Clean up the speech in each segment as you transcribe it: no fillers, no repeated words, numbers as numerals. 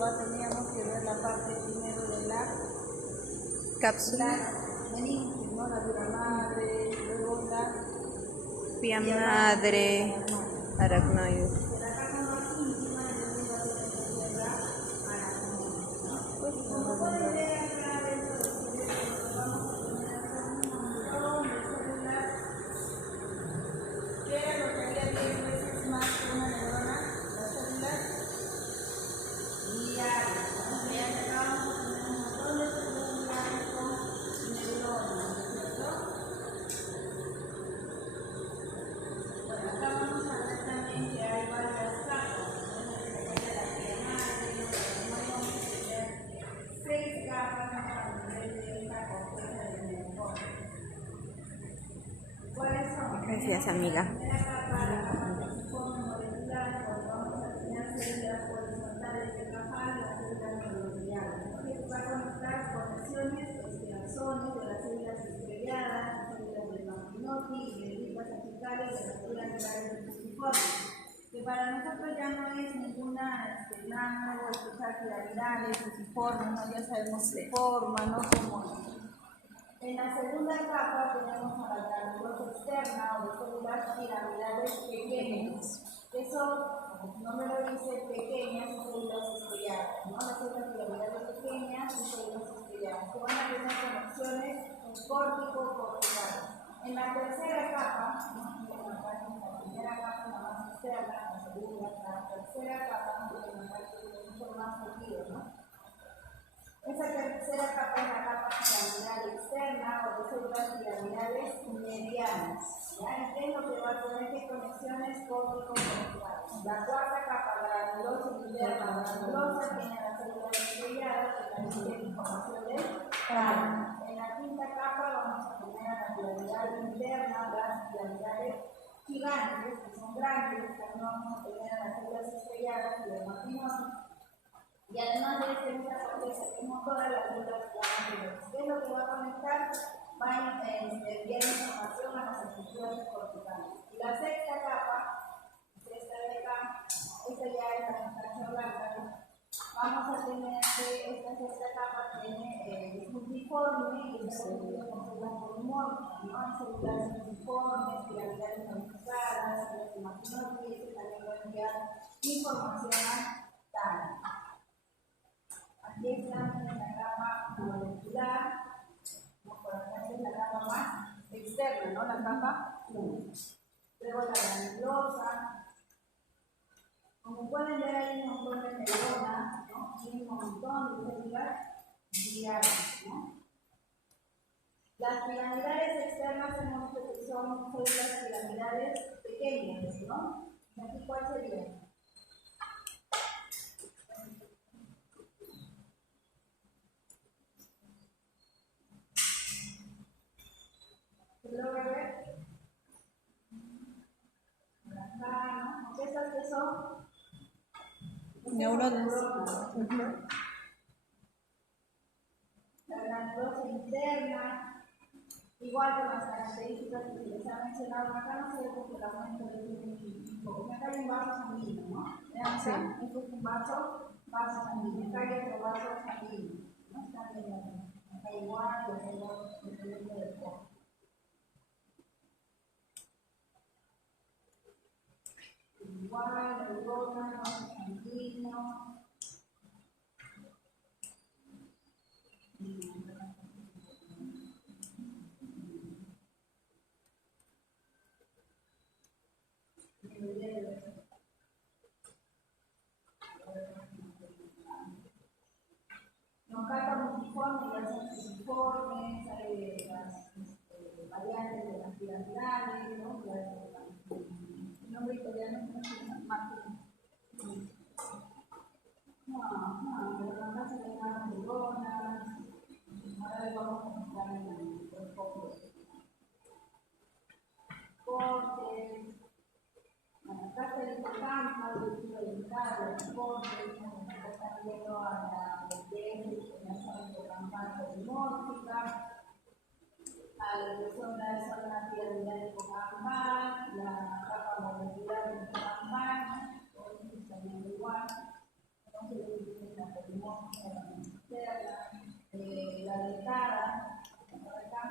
prueba teníamos que ver la parte primero de la cápsula, meninges, ¿no? La dura madre, luego la pía madre, aracnoide. de la capa más íntima de arriba de la tierra aracnoide, ¿no? Como pueden ver acá dentro del cerebro vamos a tener acá un montón de células, que era lo que había 10 veces más que una neurona, las células gliales, ¿no? Ya acá vamos a tener un montón de células gliales con neuronas, ¿no es cierto? Bueno, acá vamos a ver también que hay varias capas, ¿no? De la pía madre, vamos a tener 6 capas a nivel de esta corteza del neurona. ¿Cuáles son? Gracias, amiga. La primera capa, la capa falciforme molecular, donde vamos a tener células horizontales de Cajal y las células neurogliales, ¿no? Que va a conectar conexiones axones de las células estrelladas, las células del Martinotti y dendritas apicales de las células neurales fusiformes. Que para nosotros ya no es ninguna nano o escuchar piramidales, fusiformes, ¿no? Ya sabemos su forma, ¿no? Como en la segunda capa tenemos a la granulosa externa o de células piramidales pequeñas, que son, como su nombre lo dice, pequeñas y células estrelladas, ¿no? Las células piramidales pequeñas y células estrelladas, que van a tener conexiones córtico-corticales. En la tercera capa, ¿no? La primera capa es la más externa, la segunda, la tercera capa es mucho más sentido, ¿no? Esa tercera capa es la capa piramidal externa o de células piramidales medianas. ¿Ya? ¿Qué es lo que va a tener? ¿Qué conexiones córtico-corticales? La cuarta capa, la granulosa interna, la granulosa, tiene las células estrelladas que también tienen información del cráneo. En la quinta capa vamos a tener a la piramidal interna, las piramidales gigantes, que son grandes, también vamos a tener a las células estrelladas y el Martinotti. Y además de esta corteza que es motora, las células planas. ¿Qué es lo que va a conectar? Va a enviar información a las estructuras corticales. Y la sexta capa, esta de acá, esta ya es la sustancia blanca, ¿no? Vamos a tener que esta sexta capa tiene multiforme y está constituida por células polimórficas, ¿no? Hay células multiformes, piramidales modificadas, células de Martinotti, y este también va a enviar información a tal. Aquí estamos en la capa molecular, por acá es la capa más externa, ¿no? La capa 1. Luego la granulosa. Como pueden ver, hay un montón de neuronas, ¿no? Y un montón de células gliales, ¿no? Las piramidales externas hemos dicho que son células piramidales pequeñas, ¿no? ¿Aquí cuál sería? ¿Se logra ver? Acá, ¿no? ¿Estas qué son? Neuronas. La granulosa interna, igual con las características que les ha mencionado. Acá no se ve porque la muestra acá hay un vaso sanguíneo, ¿no? Vean acá, esto es un vaso sanguíneo. Acá hay otro vaso sanguíneo, ¿no? Están viendo acá igual, y acá igual, dependiendo del cuerpo. Igual, neurona, vaso sanguíneo. Los capas multiformes ya son fusiformes, hay las variantes de las piramidales, ¿no? El nombre italiano es Martín. Pero acá se le llaman neuronas. Ahora le vamos a mostrar en el foco. Cortes. Bueno, acá está el hipocampo, el tejido dental, los cortes, acá están viendo a la terminación hipocampal polimórfica, a lo que son la zona piramidal hipocampal, la capa molecular hipocampal, también igual, no se le dice la la dentada, por acá,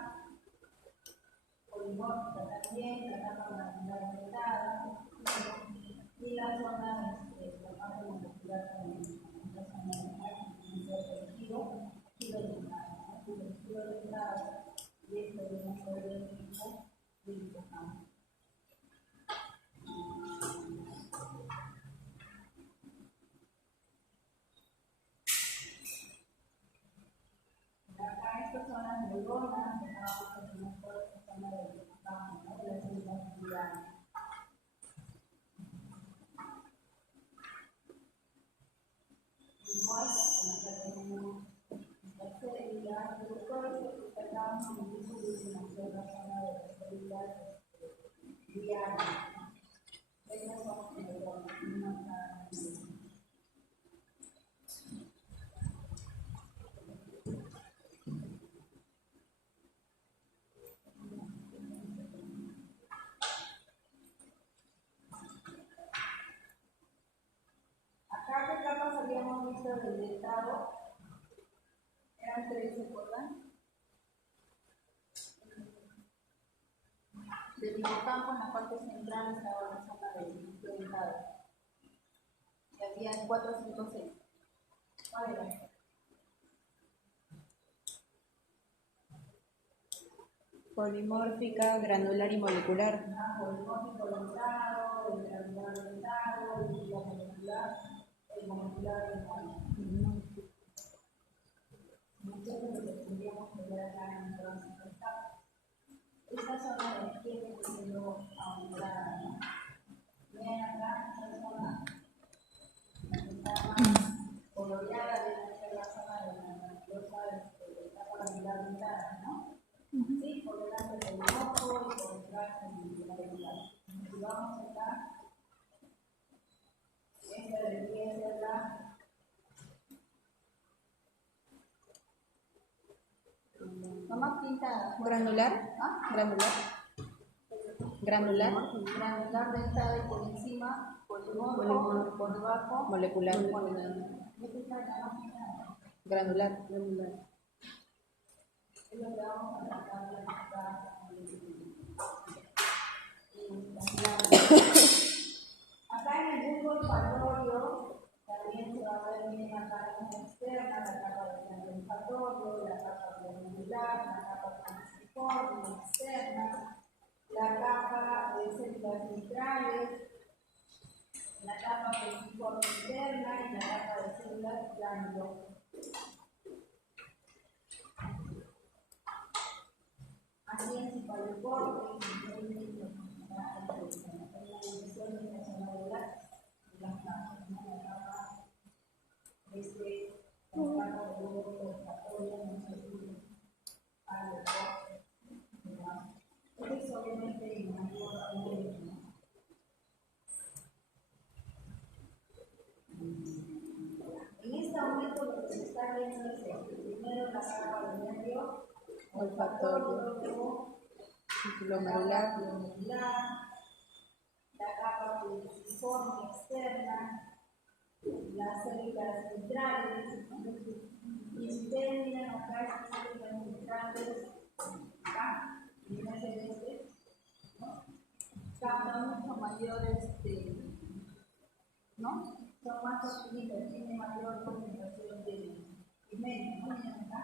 polimórfica también, la capa glandular dentada, y la zona, la parte muscular también, la zona del giro dentada, giro dentada, y esto debemos ver el tipo de hipocampo. Acá estas son las neuronas, que tenemos toda esta zona del hipocampo, ¿no? De las células gliales. Igual, acá tenemos las células, pero todo esto que tratamos en el uso de la zona de las células gliales. Estas son las neuronas, acá qué capas habíamos visto del dentado, eran 3, ¿se acuerdan? Del hipocampo en la parte central estaba la zona del dentado. Y había 4, 5, 6. ¿Cuál era? Polimórfica, granular y molecular. Polimórfico dentado, el granular dentado, el molecular dentado. Muchos de los que tendríamos que ver acá en todas estas etapas. Esta zona de aquí está siendo aumentada, ¿no? Vean acá, esta zona está más coloreada, debe ser la zona de la nebulosa de la etapa granular dentada, ¿no? Sí, por delante del ojo y por detrás de la dentada. Si vamos acá, esta debería ser la más pintada. ¿Granular? ¿Ah? ¿Granular? ¿Granular? Granular dentada y por encima, polimorfo, por debajo, Molecular. Granular. Es lo que vamos a tratar de explicar. Acá en el bulbo olfatorio también se va a ver bien la cadena externa, la capa del canal olfatorio, la capa glandular, la capa transiforme externa, la capa de células centrales, la capa transiforme interna y la capa de células glandular. Así es, y para el corte, la división de la zona de las capas, ¿no? La capa la capa de bulbo olfatorio, no se olvide, para el corte. Esto es obviamente el mayor aumento, ¿no? En este aumento lo que se está viendo es esto. Primero la capa del nervio olfatorio, luego Glomerular. la capa pulsiforme externa, las células centrales, y si ustedes miran acá, estas células centrales, acá, en el celeste, ¿no? Captan mucho mayor, ¿no? Son más oscuras, tienen mayor concentración de pigmento, ¿no? Miren acá.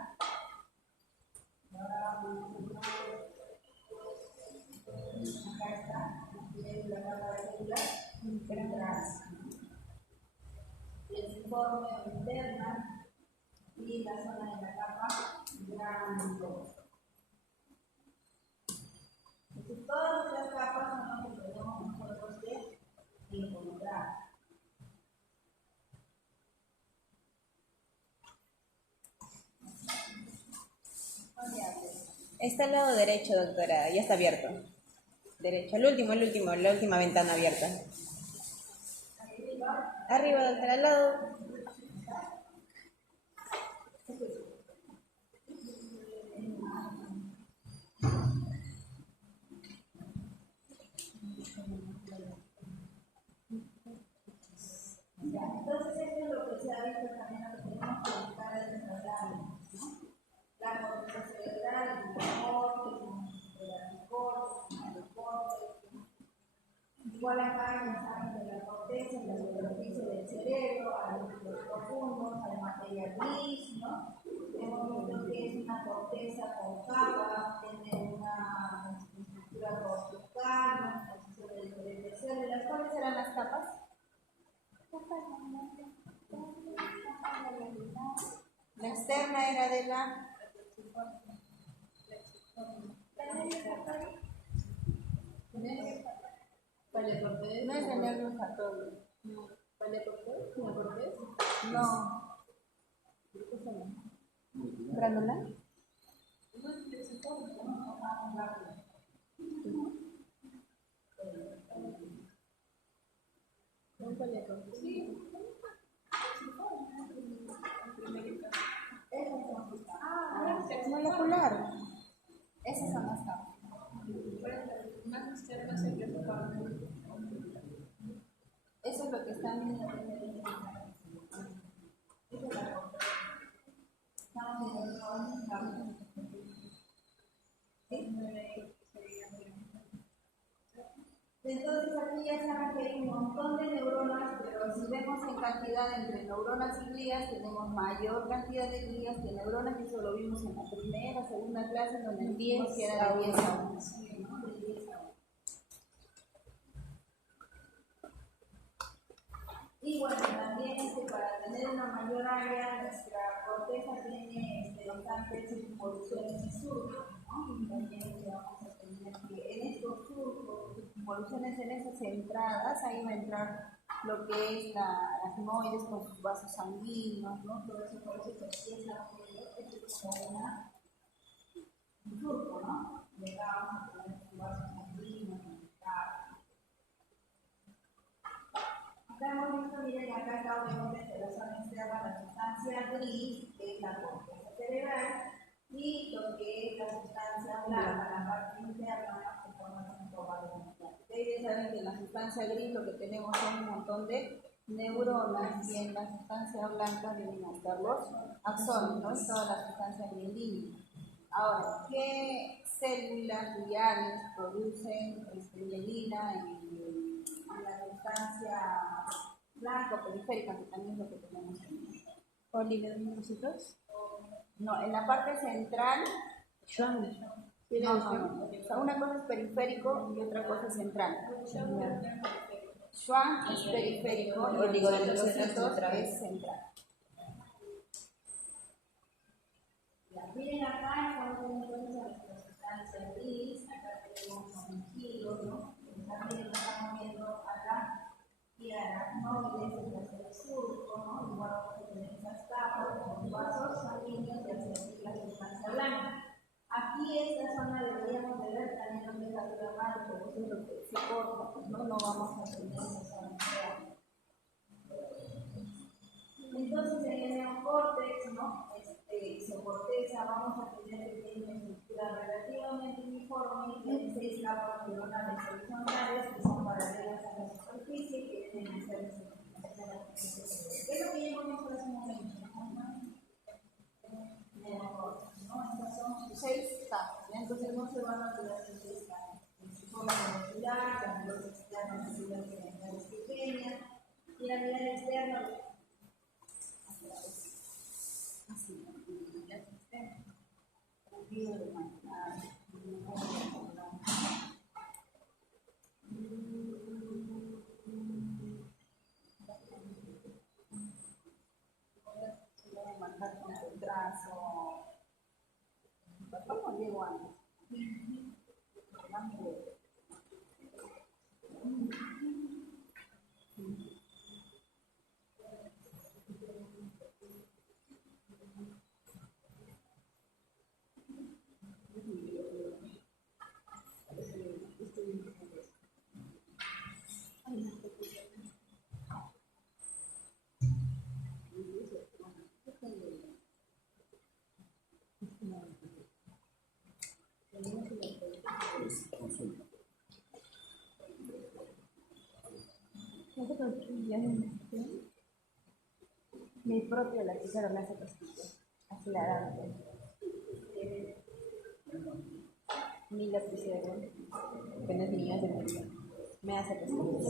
Ahora acá está, tiene la capa de células centrales. El informe interna y la zona de la capa granulosa. Entonces, todas estas capas son las que tenemos nosotros que encontrar. Está al lado derecho, doctora. Ya está abierto. Derecho. El último, la última ventana abierta. Arriba, doctora, al lado. Entonces, esto es lo que se ha visto también podemos conectar a nuestra área, ¿no? La corteza cerebral, el hipocórtex, el anticórtex, el córtex. Igual acá saben de la corteza, la superficie del cerebro, a los núcleos profundos, a la materia gris, ¿no? Hemos visto que es una corteza con capas, tiene una estructura cortical, una exposición de diferentes células. ¿Cuáles eran las capas? La externa era de la... ¿No es el nervio olfatorio? No. ¿Granular? Molecular. Esas son las capas. Eso es lo que están viendo. Entonces aquí ya saben que hay un montón de neuronas, pero si vemos en cantidad entre neuronas y glías, tenemos mayor cantidad de glías que neuronas, y eso lo vimos en la primera, segunda clase, donde vimos que era de 10 a 1. Y bueno, también para tener una mayor área, nuestra corteza tiene bastantes circunvoluciones y surcos, ¿no? Y también vamos a tener que en estos surcos, circunvoluciones, en esas entradas, ahí va a entrar lo que es la aracnoides con sus vasos sanguíneos, ¿no? Todo eso, por eso se empieza a ver, esto es como un surco, ¿no? Y acá vamos a tener sus vasos sanguíneos, acá hemos visto, miren, acá está obviamente que la zona externa, la sustancia gris, que es la corteza cerebral, y lo que es la sustancia blanca, la parte interna, que forma un ovalo muscular. Ustedes saben que en la sustancia gris lo que tenemos son un montón de neuronas, y en la sustancia blanca vienen a estar los axones, ¿no? Y toda la sustancia mielina. Ahora, ¿qué células gliales producen mielina en la sustancia blanca o periférica, que también es lo que tenemos en ¿Oligodendrocitos? No, en la parte central. Schwann. No. O sea, una cosa es periférico y otra cosa es central. Schwann es periférico y oligodendrocitos es central. Miren acá, estamos viendo entonces a nuestra sustancia gris, acá tenemos kilos, ¿no? También estamos viendo acá y aracnoides, el tercer surco, ¿no? Igual vamos a tener esas capas, los vasos sanguíneos y hacer la sustancia blanca. Aquí esta zona deberíamos de ver también donde está la mano, pero eso es lo que se corta, pues no vamos a tener esa zona real. Entonces en el neocórtex, ¿no? Corteza, vamos a tener que tener una estructura relativamente uniforme y tiene 6 capas neuronales horizontales que son paralelas a la superficie, que deben ser es lo que ya hemos visto hace un momento, ¿no? Estas son 6 capas, entonces no se van a olvidar de 6 capas. Son la molecular, la velocidad externa, las células pequeñas, y la vida externa. ¿Cómo llego antes? Mi propio lapicero me hace cosquillas, aclarante. Mi lapicero, que no es mío, es de mi amiga, me hace cosquillas.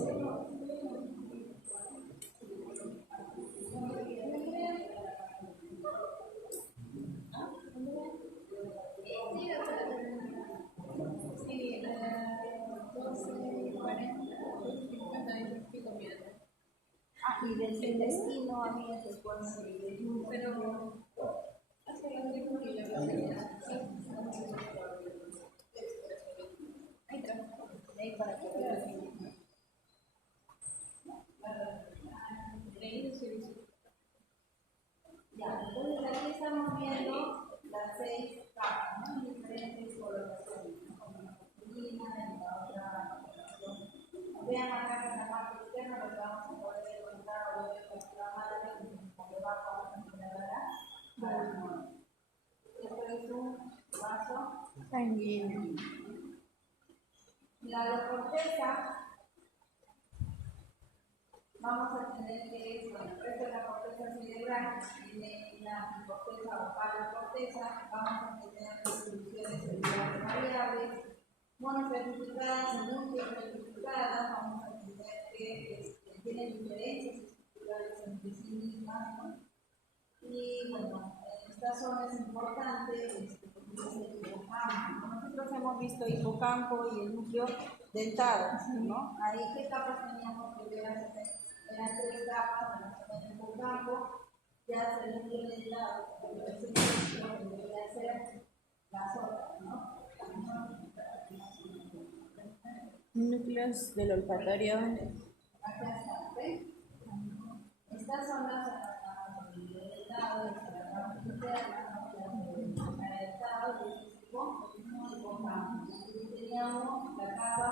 Y del intestino a mí se pone pero para que ya, entonces aquí estamos viendo las 6 capas, ¿no? En diferentes coloraciones, ¿no? Como la masculina, en la otra coloración. Vean acá que en la parte izquierda lo que vamos a poder encontrar o ver con la madre, como debajo vamos a mirar. Esto es un vaso sanguíneo. La corteza, vamos a tener que es, bueno, esta es la corteza cerebral, tiene una corteza o palocorteza, vamos a tener distribuciones celulares variables, monocertificadas y multicertificadas, vamos a tener que tienen diferencias estructurales entre sí mismas, ¿no? Y bueno, esta zona es importante porque es el hipocampo, ¿no? Nosotros hemos visto hipocampo y el núcleo dentado, ¿no? Ahí, ¿qué capas teníamos que ver? Eran 3 capas, en la zona del hipocampo, ya se el núcleo dentado, pero ese núcleo que debería ser las otras, ¿no? Núcleos del olfatorio. Acá está, ¿ves? Estas son las dentado, la parte interna, el estado digestivo, el hipocampo. Teníamos la capa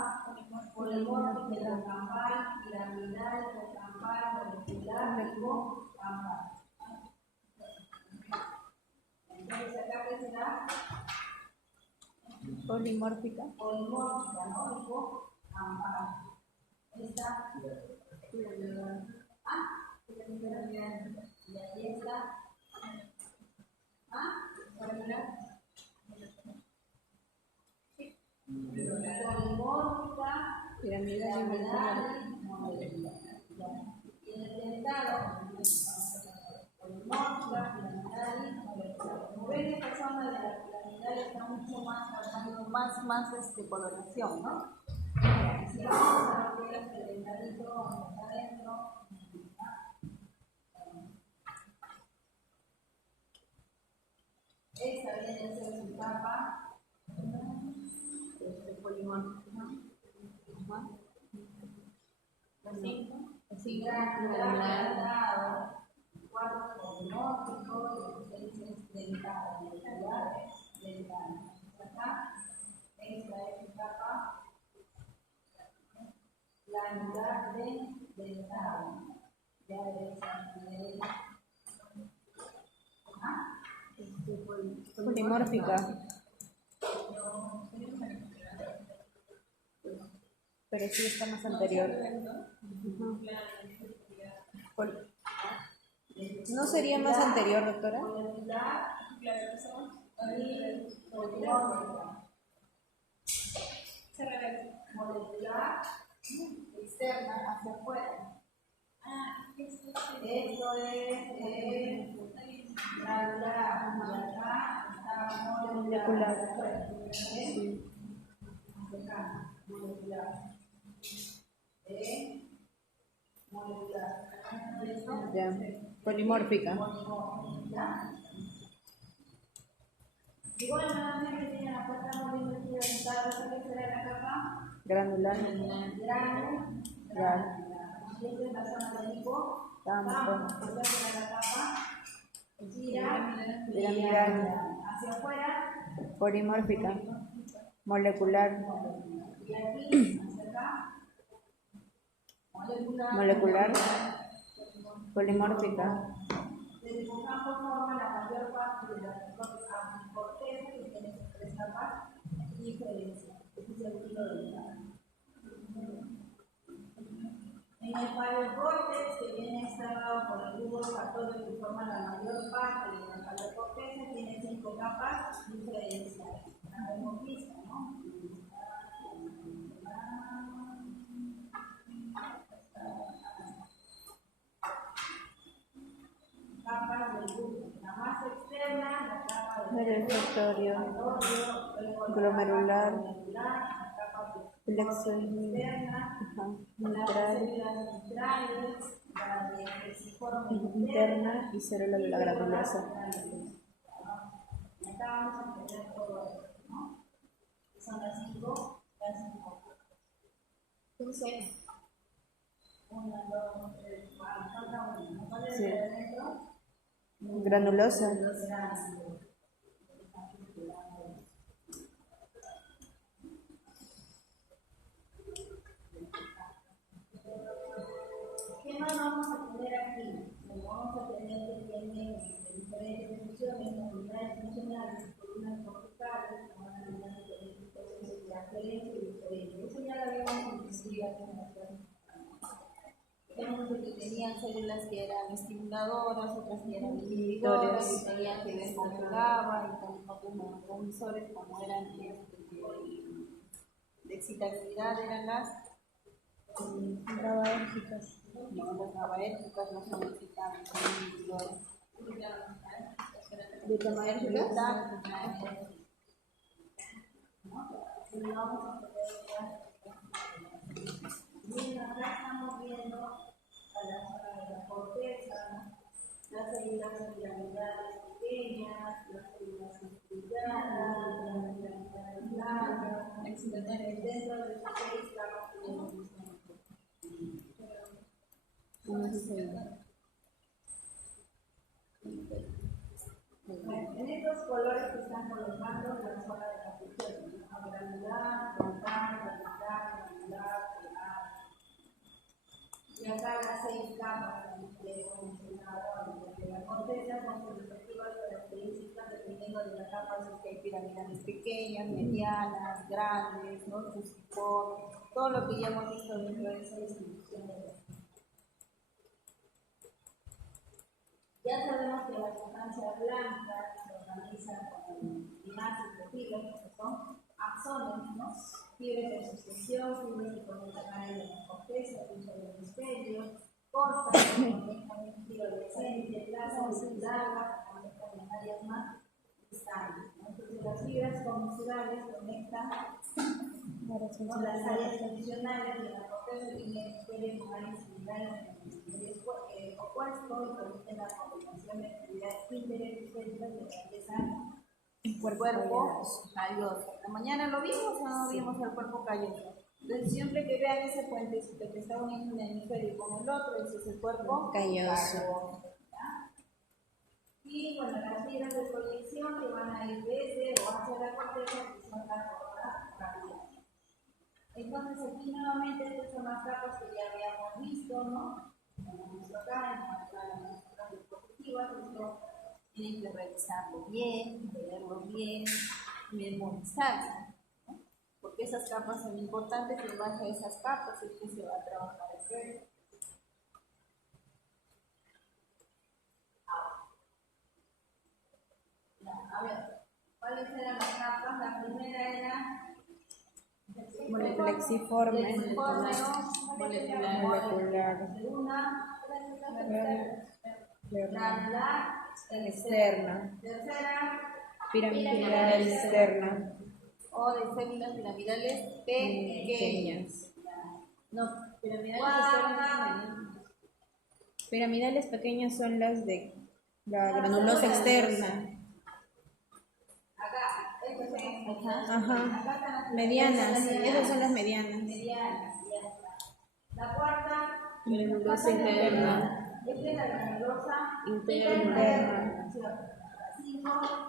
polimórfica, hipocampal, piramidal, hipocampal, molecular, hipocampal. Entonces, acá qué será Polimórfica. polimórfica, ¿no? Hipocampal. Esta, y aquí está, para mirar. Polimórfica, piramidal y molecular. Y en el dentado, polimórfica, piramidal y molecular. Como ven, esta zona de la piramidal está mucho más tratando más coloración, ¿no? Si vamos a lo que es el dentadito adentro, esta viene a ser su capa polimórfica. Así, graduado, 4 polimórfico y 6 es dentado, molecular, dentado. Acá, esta es su capa granular de dentado. Ya Polimórfica. Pero sí está más anterior. ¿No sería más anterior, doctora? Molecular externa hacia afuera. Esto es granular, y acá está molecular. Sí. Acá, molecular. Molecular. Ya. Polimórfica. ¿Ya? Igual nuevamente tienen la puerta moviendo aquí orientada, ¿qué será la capa? Granular. Granular. Y esta es la zona del hipocampo. Esta será la capa piramidal. Hacia afuera. Polimórfica. Molecular. Y aquí, hacia acá. Molecular. Polimórfica. El hipocampo forma la mayor parte de la corteza que tiene 3 capas diferentes. Este es el hilo dental. En Tiene el paleocórtex que viene externado por el grupo de factores que forman la mayor parte de la paleocorteza. Tiene 5 capas diferenciales. La hemos visto, ¿no? Capas del grupo. La más externa, la capa del refractorio, glomerular, plexo externa, neutral, interna y célula de la granulosa. Acá vamos a entender todo esto, ¿no? Son las 5. Sí. 1, 2, 3, 4, falta una. ¿Cuál es Sí. el de adentro? Granulosa. ¿Qué más vamos a tener aquí? Vamos a tener que tiene diferentes funciones, unidades funcionales, columnas corticales, unidades diferentes procesos de aferencia y diferencia. Eso ya lo habíamos investigado en la clase. Tenemos que tenían células que eran estimuladoras, otras que eran inhibidores, y tenían que ver con el GABA y con otros neurotransmisores como eran de excitabilidad, eran las GABAérgicas. no, las GABAérgicas no son excitables, son inhibidores. ¿Glutamaérgicas? Bien, acá estamos viendo a la zona de la corteza, ¿no? Las células piramidales pequeñas, las células estriadas, las piramidales largas, dentro de sus 6 capas tenemos en estos colores que están colocando la zona de la función, granular, frontal, radical, granular, foral. Y acá las 6 capas que hemos mencionado de la corteza con sus respectivas características dependiendo de la capa, si hay piramidales pequeñas, medianas, grandes, ¿no? Fusiformes, todo lo que ya hemos visto dentro de esa distribución de la. Ya sabemos que la sustancia blanca se organiza con enlaces de fibras, que son axones, ¿no? Fibras de suspensión, fibras que conectan áreas de la corteza, uso del hemisferio, cortas, que conectan un giro decente, largas, largas, que conectan en áreas más distantes, ¿no? Entonces las fibras comisurables conectan con las áreas funcionales de la corteza y el hemisferio con áreas similares en el hemisferio opuesto y permiten la coordinación de actividades interhemisféricas que realizan el cuerpo calloso. ¿La mañana lo vimos o no vimos el cuerpo calloso? Entonces siempre que vean ese puentecito que está uniendo un hemisferio con el otro, ese es el cuerpo calloso. Y bueno, las fibras de proyección que van a ir desde o hacia la corteza que son las cortas radiales. Entonces aquí nuevamente estas son las capas que ya habíamos visto, ¿no? Como visto acá, en las capas dispositivas, esto tienen que revisarlo bien, leerlo bien, memorizarlo, ¿no? Porque esas capas son importantes y en base a esas capas es que se va a trabajar el resto. A ver, ¿cuáles eran las capas? La primera era Plexiforme, molecular, granular, externa, tercera, piramidal externa, o de células piramidales pequeñas. No, piramidales pequeñas son las de la granulosa externa. Acá, estas son las Ajá. Medianas, esas son las medianas. medianas, ya está. La cuarta, Granulosa interna, esta es la granulosa interna,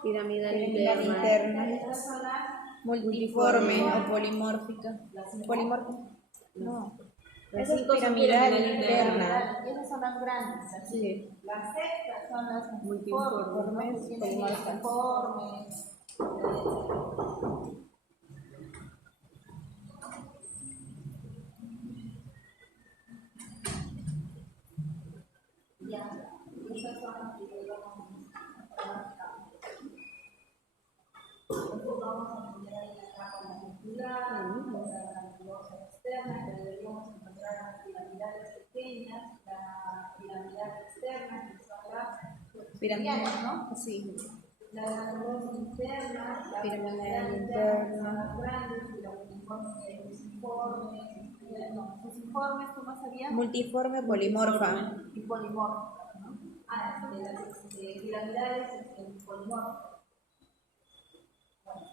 piramidal interna, estas son las multiforme o polimórfica. ¿Polimórfica? No. Esa es piramidal interna. Esas son las grandes. Sí. Las sextas son las Multiformes, polimórficas. Ya, y esas son las que vamos a trabajar. Entonces vamos a poner ahí la capa molecular, la granulosa externa, que deberíamos encontrar las piramidales pequeñas, la piramidal externa, que son las piramidales, ¿no? Sí. La granulosa interna, la Piramidal interna, son las grandes, y la fusiformes, ¿cómo sería? Multiforme, polimorfa. Y polimórfica, ¿no? De las piramidales polimórficas.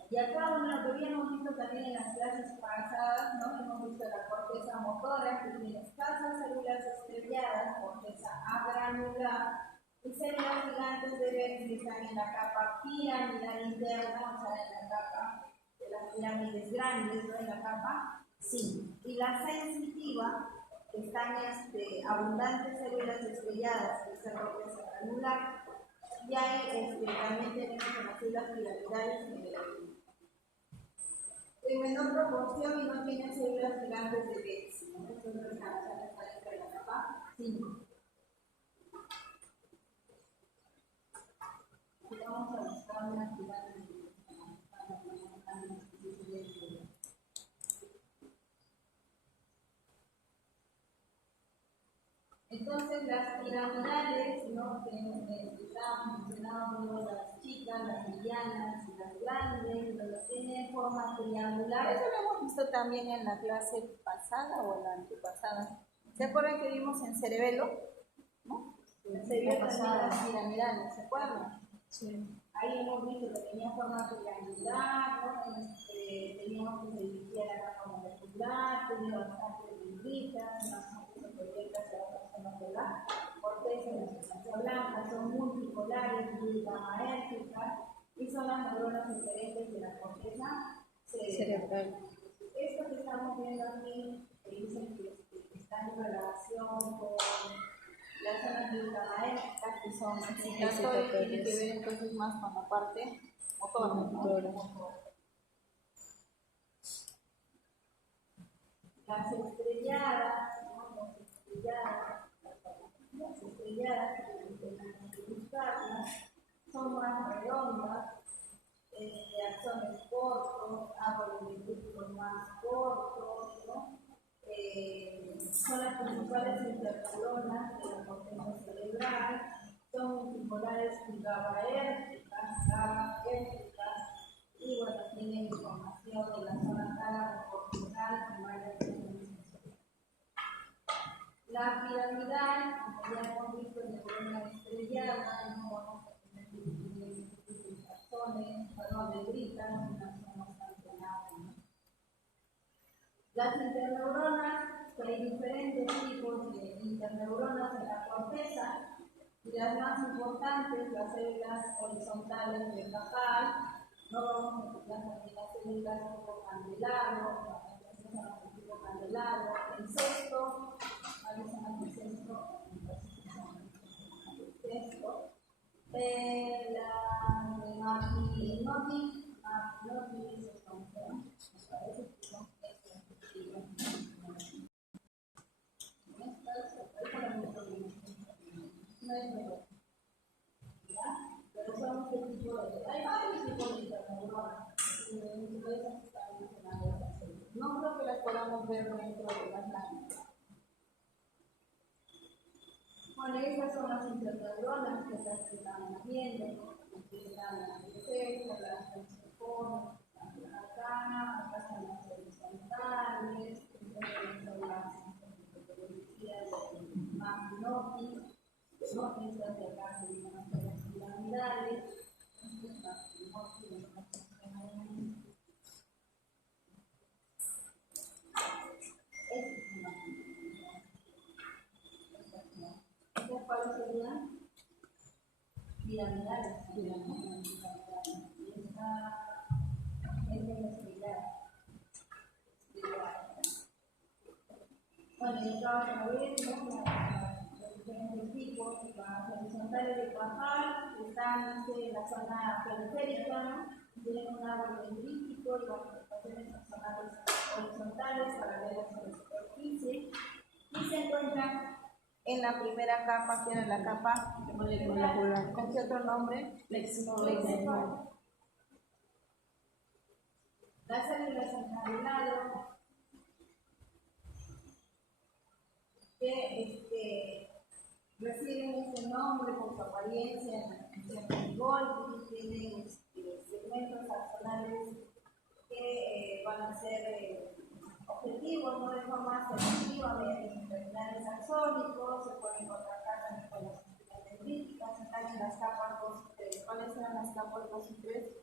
Y acá, lo que habíamos visto también en las clases pasadas, ¿no? Hemos visto la corteza motora, que tiene escasas células estrelladas, corteza agranular, y células gigantes de Bell que están en la capa piramidal interna, o sea, en la capa de las pirámides grandes, ¿no? En la capa 5. Y la sensitiva, que están abundantes células estrelladas, que es la corteza granular, y ahí también tenemos las células piramidales en menor proporción y no tienen células gigantes de Bell, ¿no? Esto es lo que está en la capa 5. Vamos a buscar una pirámide. Entonces, las piramidales, ¿no? Que estábamos mencionando, las chicas, las medianas y las grandes, donde tienen forma triangular. Eso lo hemos visto también en la clase pasada o en la antepasada. ¿Se acuerdan que vimos en cerebelo? ¿No? Se vio también las piramidales, ¿se acuerdan? Sí. Ahí hemos visto que tenía forma triangular, ¿no? Teníamos que se dirigía la capa molecular, tenía bastantes dendritas, unas proyectas de otras zonas de la corteza y la sustancia blanca, son multipolares, glutamaérgicas, y son las neuronas inferentes de la corteza cerebral. Esto que estamos viendo aquí, que dicen que está en relación con las zonas glutamaérgicas, que son excitatorias, tiene que ver entonces más con la parte motora, ¿no? Las estrelladas, ¿no? Las estrelladas, que buscarlas, son más redondas, axones cortos, árboles de más cortos, ¿no? Son las principales interneuronas de la corteza cerebral, son multipolares y GABAérgicas, y bueno, tienen información de la zona tálamo-cortical y varias regiones. La piramidal, como ya hemos visto, en neurona estrellada, no vamos a tener axones, dendritas, una zona bastante larga. Las interneuronas, que hay diferentes tipos de interneuronas en la corteza, y las más importantes, las células horizontales del cajal, no vamos a encontrar también las células tipo candelabro, candelabro, el sexto, ¿cuáles son las del sexto? La de Martinotti, se conocen, me parece que son pero son este tipo de. Hay varios tipos de interneuronas. No creo que las podamos ver dentro de las láminas. Bueno, esas son las interneuronas que estamos viendo, que están en la corteza, las fusiformes, las arcanas, acá están las horizontales, son las Martinotti, ¿no? Estas de acá son las piramidales, ¿cuáles serían? Piramidales. Y esta es de estrellada. Bueno, y acá vemos los diferentes tipos, las horizontales de Cajal, están en la zona periférica, ¿no? Tienen un árbol dendrítico y las manifestaciones axonales horizontales paralelas a la superficie, y se encuentran en la primera capa, que era la capa molecular. ¿Con qué otro nombre? Lexicon. Las células en tabulador que reciben ese nombre por su apariencia en Golgi, tienen segmentos axonales que van a ser objetivos, no de forma selectiva, mediante terminales axónicos, se pueden contactar también con las dendríticas, están en las capas 2 y 3. ¿Cuáles eran las capas 2 y 3?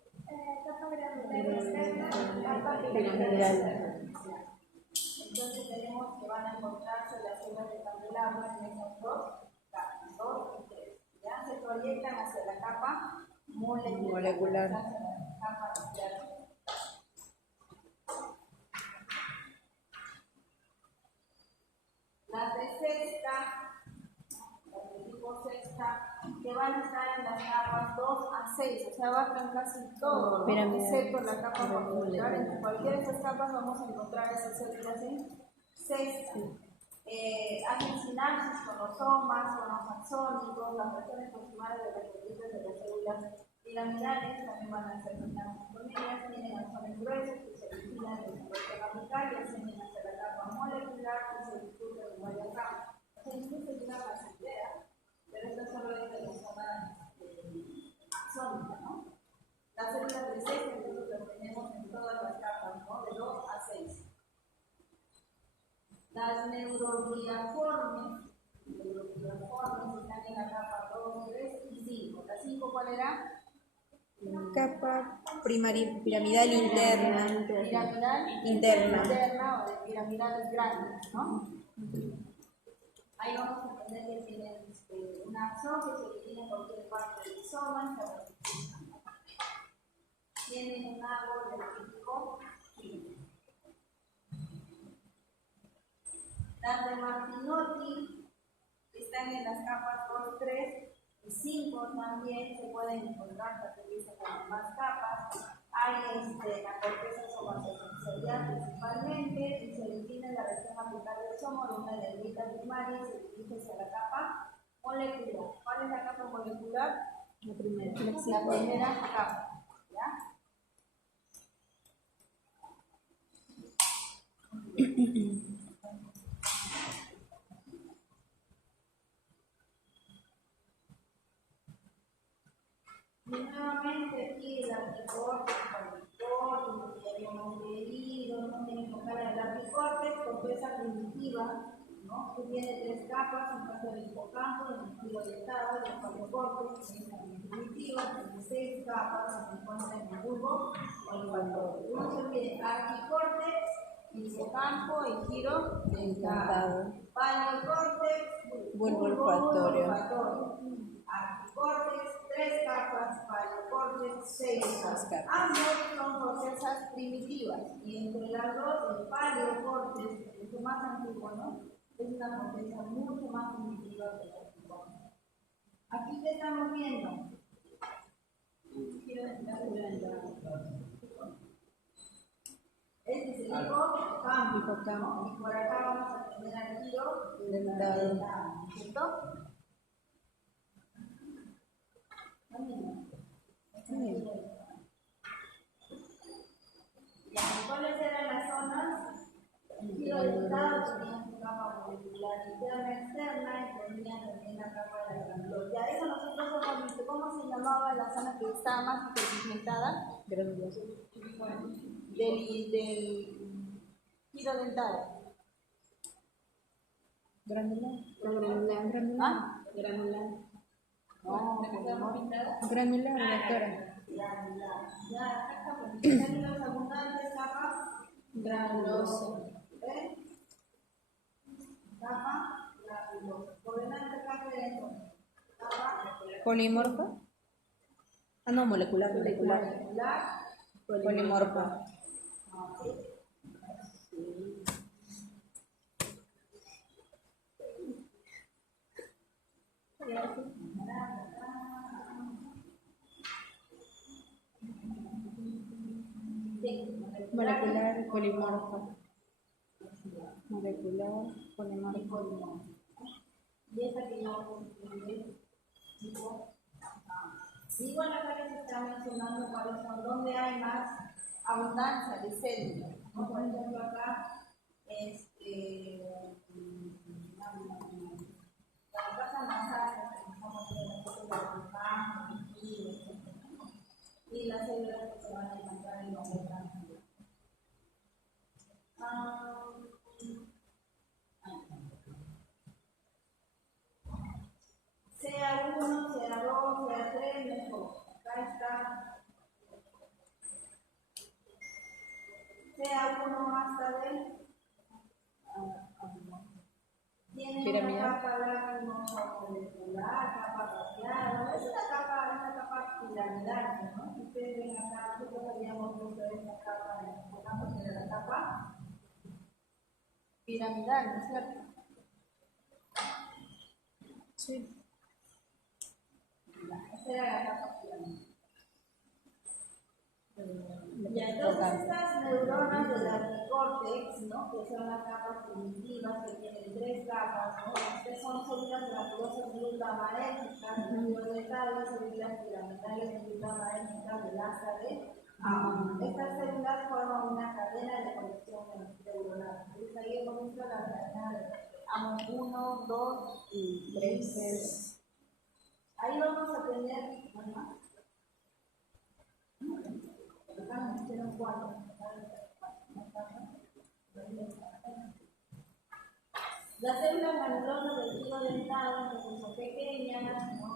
Capa granular externa, capa piramidal. Entonces tenemos que van a encontrarse las células de candelabro en esas dos capas, 2 y 3. Ya se proyectan hacia la capa molecular. Hacia la capa externa. Las de sexta, las de tipo sexta, que van a estar en las capas 2 a 6, o sea, abarcan casi todo, ¿no? Excepto la capa molecular. En cualquiera de estas capas vamos a encontrar esas células en sexta. Hacen sinapsis con los somas, con los axónicos, las regiones proximales de las células piramidales también van a ser sinapsis con ellas, tienen axones gruesos que se originan en el sistema apical y ascienden hacia la capa molecular que se discute en varias capas. Incluso es una idea, pero esto es solo de la zona axónica, ¿no? Las células de 6 entonces las tenemos en todas las capas, ¿no? De 2 a 6. Las neurogliaformes están en la capa 2, 3 y 5. ¿La 5 cuál era? Capa piramidal interna. Piramidal interna o de piramidales grandes, ¿no? Ahí vamos a entender que tienen un axón que se origina en cualquier parte del soma. Tienen un árbol del tipo químico. Las de Martinotti están en las capas 2, 3 y 5 también se pueden encontrar, se utilizan con más capas. Hay la corteza somatosensorial principalmente y se origina en la región apical del soma, una dendrita primaria y se dirige hacia la capa molecular. ¿Cuál es la capa molecular? La primera capa. ¿Ya? Y nuevamente aquí el articórtex, como ya habíamos leído, no tiene que tocar el articórtex, corteza primitiva, ¿no? Que tiene 3 capas, en caso del hipocampo, el giro dentado, el paleocórtex, que es la primitiva, tiene 6 capas, se encuentra en el bulbo olfatorio. No se olvide, articórtex, hipocampo y giro dentado. Paleocórtex, bulbo olfatorio. Articórtex, 3 capas, paleocórtex, 6 capas. Ambos son cortezas primitivas y entre las dos, el paleocórtex, que es lo más antiguo, ¿no? Es una corteza mucho más primitiva que el articórtex. Aquí te estamos viendo. Este es el hipocampo. Y por acá vamos a tener al giro dentado, ¿cierto? ¿Cuáles eran las zonas? El giro dentado tenía su capa molecular interna externa y tenía también la capa de la glándula. Ya eso nosotros hemos visto. ¿Cómo se llamaba la zona que estaba más hiperpigmentada? Del giro dentado. Granular. ¿Ah? Granular. No, Granular, doctora. Ya, acá células abundantes, capa Granulosa. ¿Ven? Capa granulosa. Por delante, capa de entonces. Capa Polimorfa. Ah, no, molecular. Polimorfa. Molecular, polimorfa. Molecular, polimorfa. Y esta que yo escribí, tipo, igual acá les está mencionando cuáles son, donde hay más abundancia de células. ¿No? Por ejemplo, acá, la casa más alta que estamos viendo la campana, y las células que se van a encontrar en los órganos. Sea 1, sea 2, sea 3, mejor. Acá está. Sea 1 hasta D. Tiene una capa molecular, capa radial. Es una capa piramidal, ¿no? Si ustedes ven acá, nosotros habíamos visto esta capa en el hipocampo, que era la capa piramidal, ¿no es cierto? Sí. Esa era la capa piramidal. Y entonces estas neuronas del anticórtex, ¿no? Que son las capas primitivas que tienen 3 capas, ¿no? Estas son células globulosas glutamatérgicas, violetables, células piramidales glutamatérgicas del asa de estas células forman una cadena de conexión neuronal. Entonces ahí hemos visto la cadena de 1, 2 y 3. Ahí vamos a tener, las células granulosas del filo dentado, que son pequeñas, ¿no?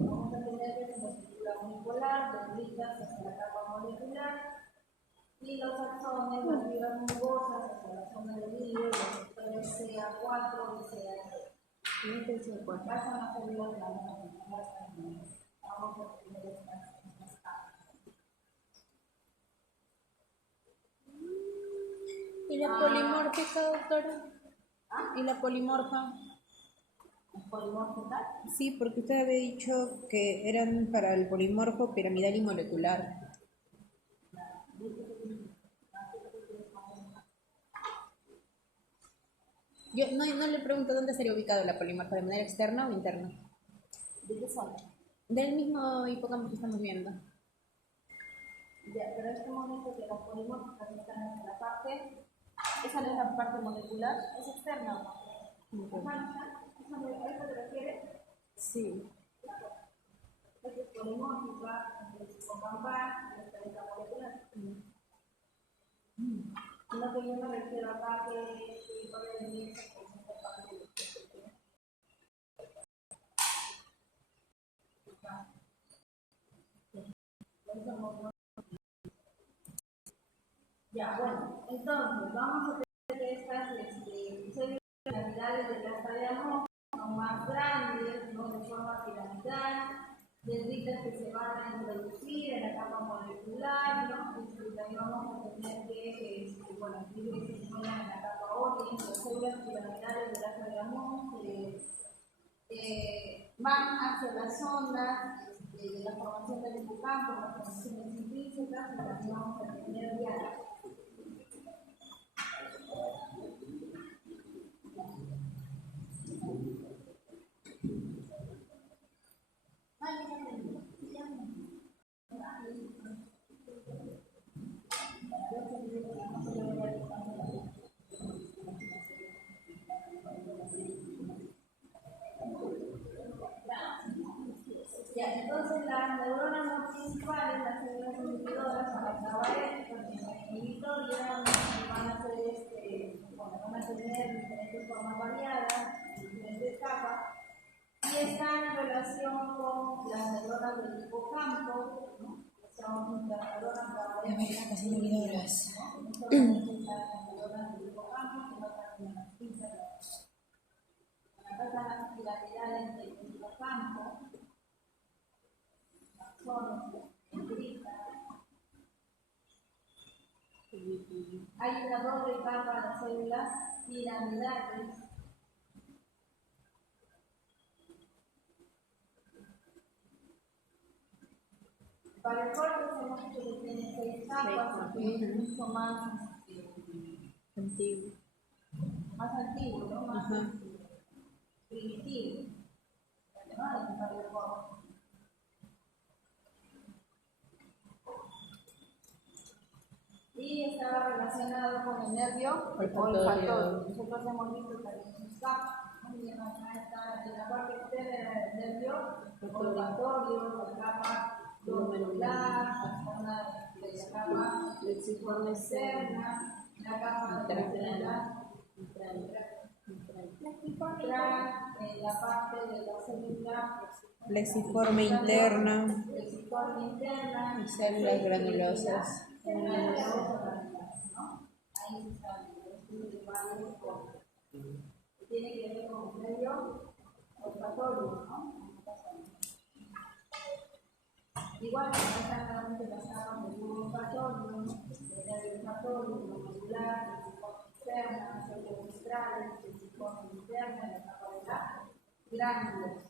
Vamos a tener que es una estructura unipolar, dendritas hacia la capa molecular, y los axones, las fibras mucosas hacia la zona del hilo, los sectores CA4 y CA3. Acá son las células granulosas. Vamos a tener estas capas. ¿Y la polimórfica, doctora? ¿Y la polimorfa? ¿Polimórfica? Sí, porque usted había dicho que eran para el polimorfo piramidal y molecular. Yo no le pregunto dónde sería ubicado la polimorfa, ¿de manera externa o interna? ¿De qué zona? Del mismo hipocampo que estamos viendo. Ya, pero este momento que las polimórficas están en la parte, esa no es la parte molecular, es externa. ¿A eso te refieres? Sí. Esta es polimórfica, es hipocampal, esta es la molecular. Lo que yo me refiero acá que puede venir con esta parte de ya, bueno, entonces vamos a tener que estas células piramidales de la estadio son más grandes, ¿no? De forma piramidal, dendritas que se van a introducir en la capa molecular, ¿no? Y también vamos a tener que, bueno, que se encuentran en la capa ósea, las células piramidales de la estadio van hacia las zonas de la formación del hipocampo, las formaciones intrínsecas, y también vamos a tener diálogo. Ya, entonces las neuronas no principales, las células inhibidoras, son las GABAérgicas, las inhibitorias, van a ser van a tener diferentes formas variadas, diferentes capas, y están en relación con las neuronas del hipocampo, ¿no? Son las neuronas GABAérgicas, las inhibidoras, ¿no? No solamente las neuronas del hipocampo, sino también las fibras. Acá están las piramidales del hipocampo. Hay una doble capa de células piramidales. Para el cuerpo hemos dicho que tiene 6 capas, que es mucho más antiguo. Más antiguo, ¿no? Más primitivo. con el nervio olfatorio. Nosotros hemos visto también sus capas. Muy bien, acá está en la parte externa del nervio olfatorio, la capa glomerular, la zona de la capa plexiforme externa, la capa intracelular, la parte de la célula Plexiforme interna plexiforme interna y células granulosas. Ahí está el estudio de varios cosas. Tiene que ver con el medio olfatorio, ¿no? Igual exactamente las capas del tubo olfatorio, del nervio olfatorio, glomerular, plexiforme externa, células ventrales, plexiforme interna, la capa de la glándula.